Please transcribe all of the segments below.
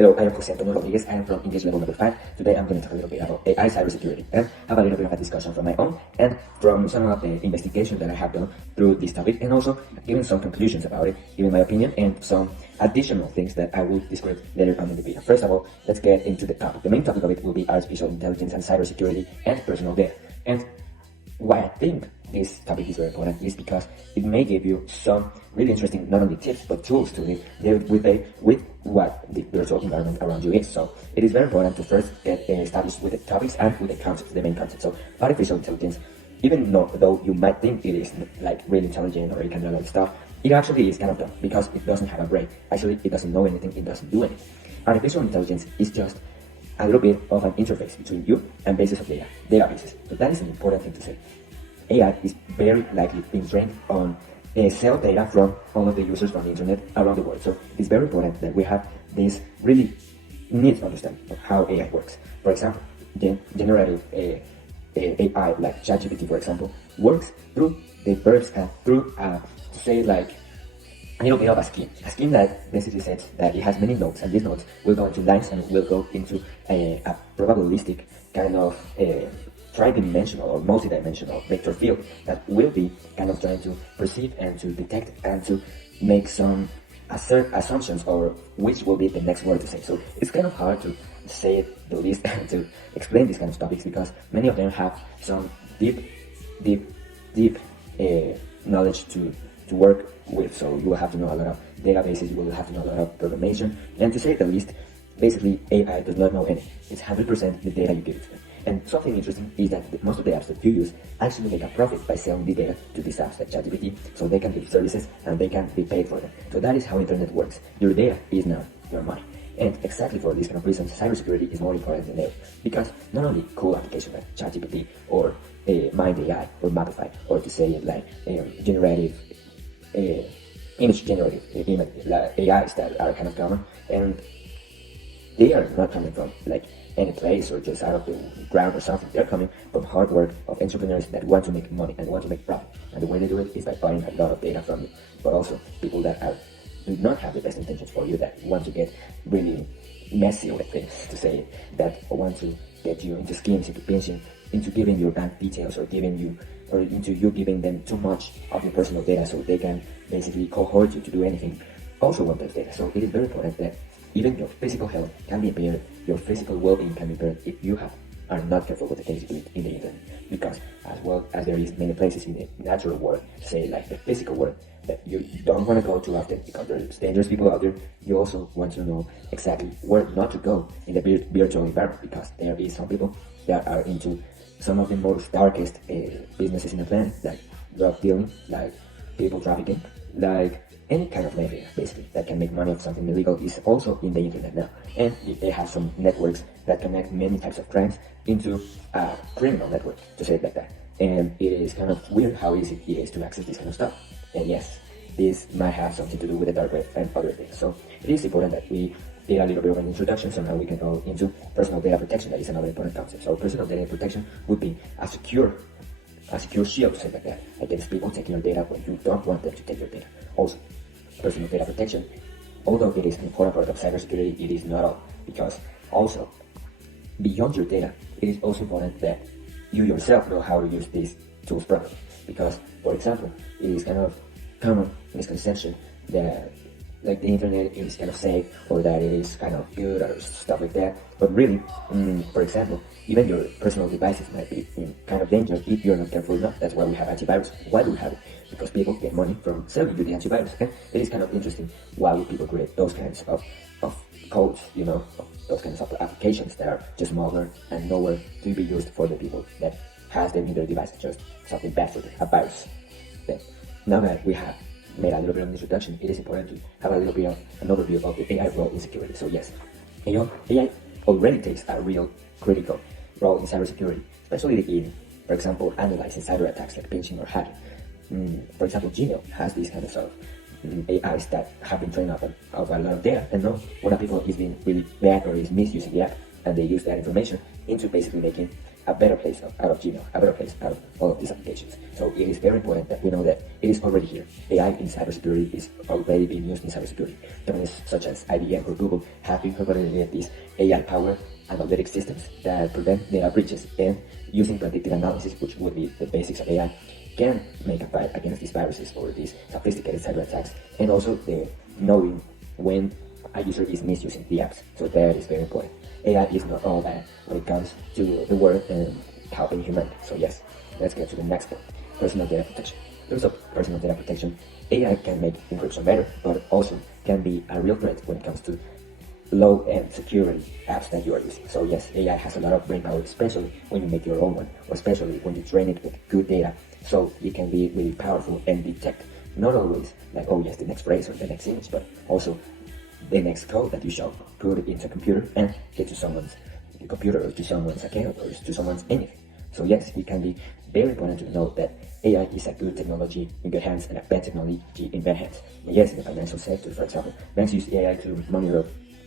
Hello, I am Jose Antonio Rodriguez. I am from English level number 5. Today I'm going to talk a little bit about AI cybersecurity and have a little bit of a discussion from my own and from some of the investigation that I have done through this topic, and also giving some conclusions about it, giving my opinion and some additional things that I will describe later on in the video. First of all, let's get into the topic. The main topic of it will be artificial intelligence and cybersecurity and personal data. And why I think this topic is very important is because it may give you some really interesting, not only tips, but tools to live with what the virtual environment around you is. So it is very important to first get established with the topics and with the concepts, the main concepts. So artificial intelligence, even though you might think it is like really intelligent or it can do a lot of stuff, it actually is kind of dumb because it doesn't have a brain. Actually, it doesn't know anything, it doesn't do anything. Artificial intelligence is just a little bit of an interface between you and bases of databases. So that is an important thing to say. AI is very likely being trained on cell data from all of the users from the internet around the world. So it's very important that we have this really neat understanding of how AI works. For example, generative AI like ChatGPT, for example, works through the verbs and through, to say like, a little bit of a scheme that basically says that it has many nodes, and these nodes will go into lines and will go into a probabilistic kind of tridimensional or multidimensional vector field that will be kind of trying to perceive and to detect and to make some assumptions or which will be the next word to say. So it's kind of hard to say it the least and to explain these kind of topics because many of them have some deep knowledge to work with. So you will have to know a lot of databases, you will have to know a lot of programmation, and to say the least, basically AI does not know anything. It's 100% the data you give it to them. And something interesting is that most of the apps that you use actually make a profit by selling the data to these apps like ChatGPT, so they can give services and they can be paid for them. So that is how internet works. Your data is now your money. And exactly for this kind of reasons, cybersecurity is more important than ever. Because not only cool applications like ChatGPT or Mind AI or Mapify, or to say it like generative image generative like AIs that are kind of common, and they are not coming from like any place or just out of the ground or something. They're coming from hard work of entrepreneurs that want to make money and want to make profit. And the way they do it is by buying a lot of data from you, but also people that do not have the best intentions for you, that want to get really messy with things, to say it, that want to get you into schemes, into pinching, into giving your bank details or into you giving them too much of your personal data so they can basically cohort you to do anything. Also want that data. So it is very important that even your physical health can be impaired, your physical well-being can be impaired if you are not careful with the things you do in the internet. Because as well as there is many places in the natural world, say like the physical world, that you don't want to go too often because there's dangerous people out there, you also want to know exactly where not to go in the virtual environment, because there is some people that are into some of the most darkest businesses in the planet, like drug dealing, like people trafficking, like any kind of mafia, basically, that can make money off something illegal is also in the internet now. And they have some networks that connect many types of crimes into a criminal network, to say it like that. And it is kind of weird how easy it is to access this kind of stuff. And yes, this might have something to do with the dark web and other things. So it is important that we did a little bit of an introduction, so now we can go into personal data protection. That is another important concept. So personal data protection would be a secure shield, to say it like that, against people taking your data when you don't want them to take your data. Also, personal data protection, although it is an important part of cybersecurity, it is not all, because also beyond your data, it is also important that you yourself know how to use these tools properly. Because, for example, it is kind of common misconception that like the internet is kind of safe or that it is kind of good or stuff like that. But really, for example, even your personal devices might be in kind of danger if you're not careful enough. That's why we have antivirus. Why do we have it? Because people get money from selling you the antivirus. And it is kind of interesting why would people create those kinds of codes, those kinds of applications that are just malware and nowhere to be used for the people that has them in their device, just something bad for them, a virus. Then, now that we have made a little bit of an introduction, it is important to have a little bit of an overview of the AI role in security. So yes, AI already takes a real critical role in cybersecurity, especially in, for example, analyzing cyber attacks like pinching or hacking. For example, Gmail has these kinds of AIs that have been trained up of a lot of data and know when a people is being really bad or is misusing the app, and they use that information into basically making a better place out of Gmail, a better place out of all of these applications. So it is very important that we know that it is already here. AI in cybersecurity is already being used in cybersecurity. Companies such as IBM or Google have incorporated these AI-powered analytic systems that prevent data breaches, and using predictive analysis, which would be the basics of AI, can make a fight against these viruses or these sophisticated cyber attacks, and also the knowing when a user is misusing the apps. So that is very important. AI is not all bad when it comes to the world and helping humanity. So yes, let's get to the next point, personal data protection. In terms of personal data protection, AI can make encryption better, but also can be a real threat when it comes to low-end security apps that you are using. So yes, AI has a lot of brain power, especially when you make your own one, or especially when you train it with good data. So it can be really powerful and detect not always like, oh yes, the next phrase or the next image, but also the next code that you shall put it into a computer and get to someone's computer or to someone's account or to someone's anything. So yes, it can be very important to know that AI is a good technology in good hands and a bad technology in bad hands. And yes, in the financial sector, for example, banks use AI to monitor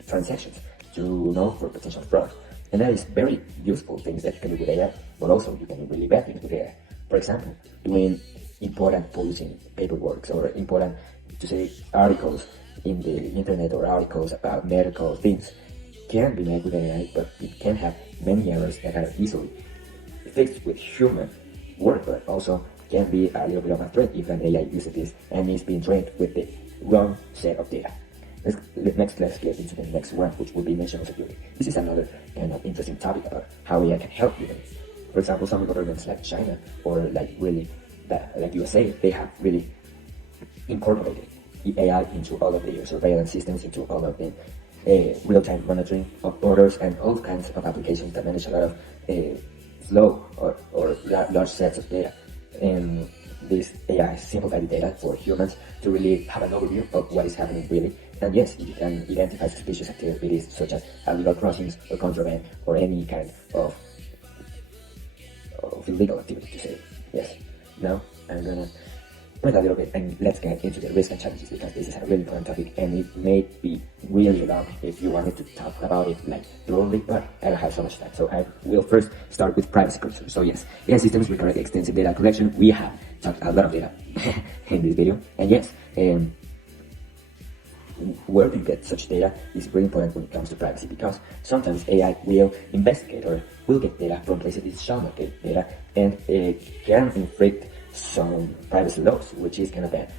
transactions to know for potential fraud. And that is very useful things that you can do with AI, but also you can do really bad things with AI. For example, doing important policy paperwork or important, to say, articles in the internet or articles about medical things can be made with AI, but it can have many errors that are easily fixed with human work, but also can be a little bit of a threat if an AI uses this and is being trained with the wrong set of data. Let's get into the next one, which will be national security. This is another kind of interesting topic about how AI can help you. For example, some governments like China or like like USA, they have really incorporated the AI into all of their surveillance systems, into all of the real-time monitoring of borders and all kinds of applications that manage a lot of slow or large sets of data. And this AI simplifies the data for humans to really have an overview of what is happening really. And yes, you can identify suspicious activities such as illegal crossings or contraband or any kind of illegal activity, to say. Yes. Now I'm gonna wait a little bit and let's get into the risks and challenges, because this is a really important topic and it may be really long if you wanted to talk about it like thoroughly, but I don't have so much time. So I will first start with privacy concerns. So yes, AI systems require extensive data collection. We have talked a lot of data in this video, and yes, where to get such data is really important when it comes to privacy, because sometimes AI will investigate or will get data from places it shall not get data, and it can inflict some privacy laws, which is kind of bad,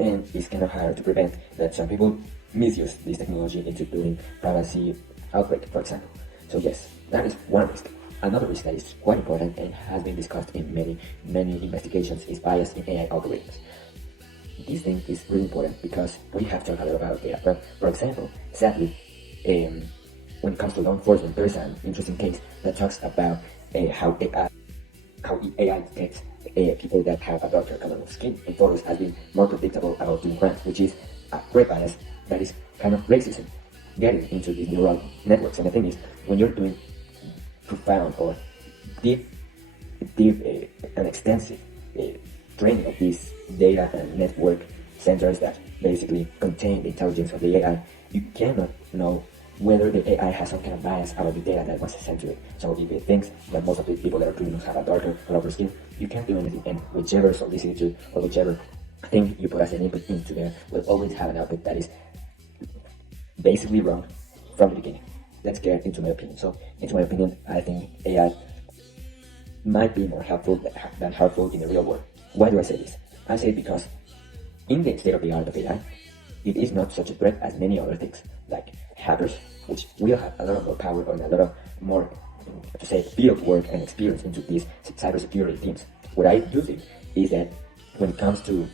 and it's kind of hard to prevent that some people misuse this technology into doing privacy outbreak, for example. So yes, that is one risk. Another risk that is quite important and has been discussed in many investigations is bias in AI algorithms. This thing is really important because we have talked a lot about data, but for example, sadly, when it comes to law enforcement, there is an interesting case that talks about how AI detects people that have a darker color of skin in photos as being more predictable about doing crimes, which is a great bias that is kind of racism getting into these neural networks. And the thing is, when you're doing profound or deep and extensive training of these data and network centers that basically contain the intelligence of the AI, you cannot know whether the AI has some kind of bias about the data that was sent to it. So if it thinks that most of the people that are criminals have a darker color skin, you can't do anything, and whichever solicitude or whichever thing you put as an input into there will always have an output that is basically wrong from the beginning. Let's get into my opinion. So, into my opinion, I think AI might be more helpful than harmful in the real world. Why do I say this? I say it because in the state of the art of AI, it is not such a threat as many other things, like hackers, which will have a lot more power and a lot of more, to say, field work and experience into these cybersecurity teams. What I do think is that when it comes to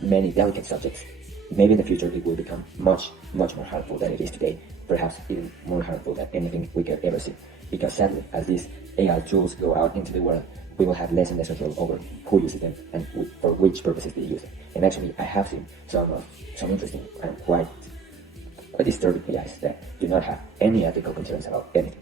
many delicate subjects, maybe in the future it will become much more harmful than it is today, perhaps even more harmful than anything we can ever see. Because sadly, as these AI tools go out into the world, we will have less and less control over who uses them and for which purposes they use them. And actually, I have seen some interesting and quite disturbing AIs that do not have any ethical concerns about anything,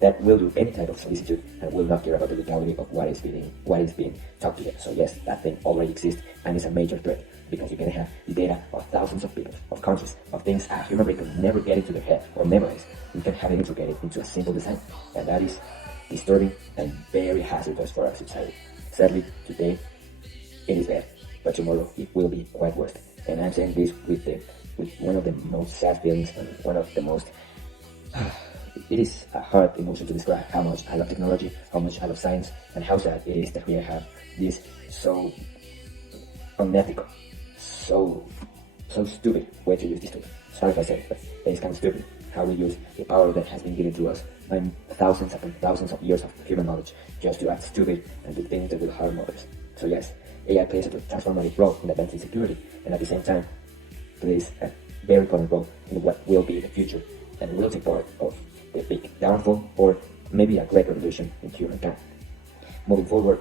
that will do any type of solicitude and will not care about the legality of what is being talked to them. So yes, that thing already exists and is a major threat, because you can have the data of thousands of people, of countries, of things a human brain can never get into their head or memorize. You can have it integrated into a simple design, and that is disturbing and very hazardous for our society. Sadly, today it is bad, but tomorrow it will be quite worse. And I'm saying this with one of the most sad feelings and one of the most it is a hard emotion to describe how much I love technology, how much I love science, and how sad it is that we have this so unethical, so stupid way to use this tool. Sorry if I say it, but it is kind of stupid how we use the power that has been given to us by thousands upon thousands of years of human knowledge just to act stupid and do things that will harm others. So yes, AI plays a transformative role in advancing security, and at the same time plays a very important role in what will be the future and will take part of the big downfall or maybe a great revolution in humankind. Moving forward,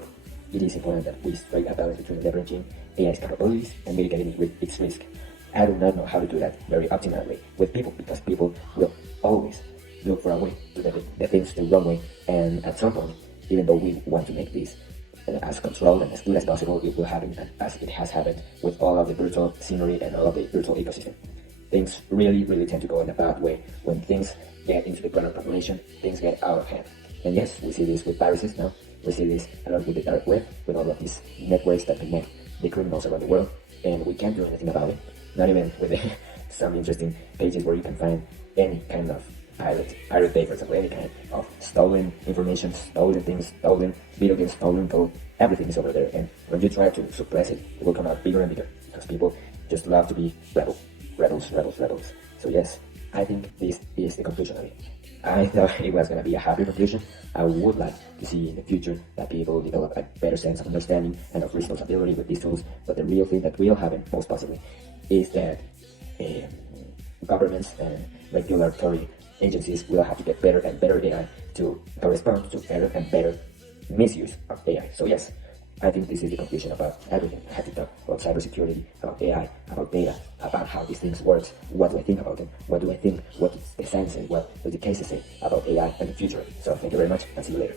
it is important that we strike a balance between leveraging AI's capabilities and mitigating its risk. I do not know how to do that very optimally with people, because people will always look for a way to do the things the wrong way, and at some point, even though we want to make this as controlled and as good as possible, it will happen as it has happened with all of the virtual scenery and all of the virtual ecosystem. Things really tend to go in a bad way. When things get into the broader population, things get out of hand. And yes, we see this with viruses now. We see this a lot with the dark web, with all of these networks that connect the criminals around the world, and we can't do anything about it. Not even with some interesting pages where you can find any kind of pirate bay, for example, any kind of stolen information, stolen things, stolen video games, stolen code. Everything is over there, and when you try to suppress it, it will come out bigger and bigger, because people just love to be rebels. So yes, I think this is the conclusion of it. I thought it was going to be a happy conclusion. I would like to see in the future that people develop a better sense of understanding and of responsibility with these tools, but the real thing that will happen, most possibly, is that governments and regulatory agencies will have to get better and better AI to correspond to better and better misuse of AI. So yes, I think this is the conclusion about everything I had to talk about cybersecurity, about AI, about data, about how these things work, what do I think about them, what do I think, what does the science say, what do the cases say about AI and the future. So thank you very much, and see you later.